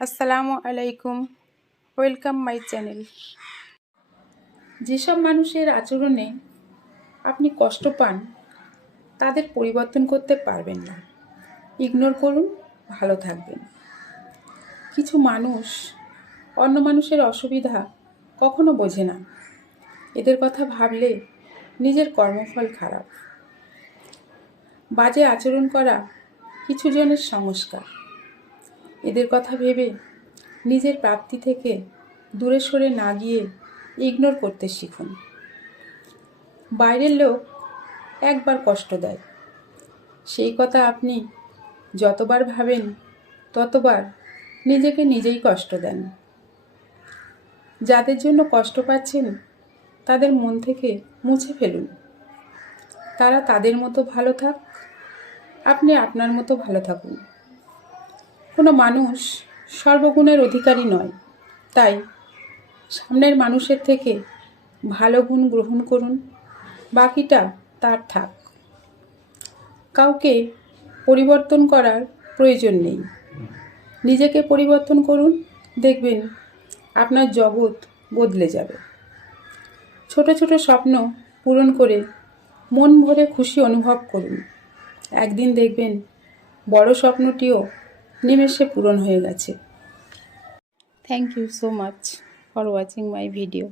আসসালামু আলাইকুম, welcome my channel. যেসব মানুষের আচরণে আপনি কষ্ট পান তাদের পরিবর্তন করতে পারবেন না, ইগনোর করুন, ভালো থাকবেন। কিছু মানুষ অন্য মানুষের অসুবিধা কখনো বোঝে না, এদের কথা ভাবলে নিজের কর্মফল খারাপ। বাজে আচরণ করা কিছু জনের সংস্কার, এদের কথা ভেবে নিজের প্রাপ্তি থেকে দূরে সরে না গিয়ে ইগনোর করতে শিখুন। বাইরের লোক একবার কষ্ট দেয়, সেই কথা আপনি যতবার ভাবেন ততবার নিজেকে নিজেই কষ্ট দেন। যাদের জন্য কষ্ট পাচ্ছেন তাদের মন থেকে মুছে ফেলুন। তারা তাদের মতো ভালো থাক, আপনি আপনার মতো ভালো থাকুন। কোনো মানুষ সর্বগুণের অধিকারী নয়, তাই সামনের মানুষের থেকে ভালো গুণ গ্রহণ করুন, বাকিটা তার থাক। কাউকে পরিবর্তন করার প্রয়োজন নেই, নিজেকে পরিবর্তন করুন, দেখবেন আপনার জগৎ বদলে যাবে। ছোট ছোট স্বপ্ন পূরণ করে মন ভরে খুশি অনুভব করুন, একদিন দেখবেন বড় স্বপ্নটিও নিমেষে পূরণ হয়ে গেছে। Thank you so much for watching my video.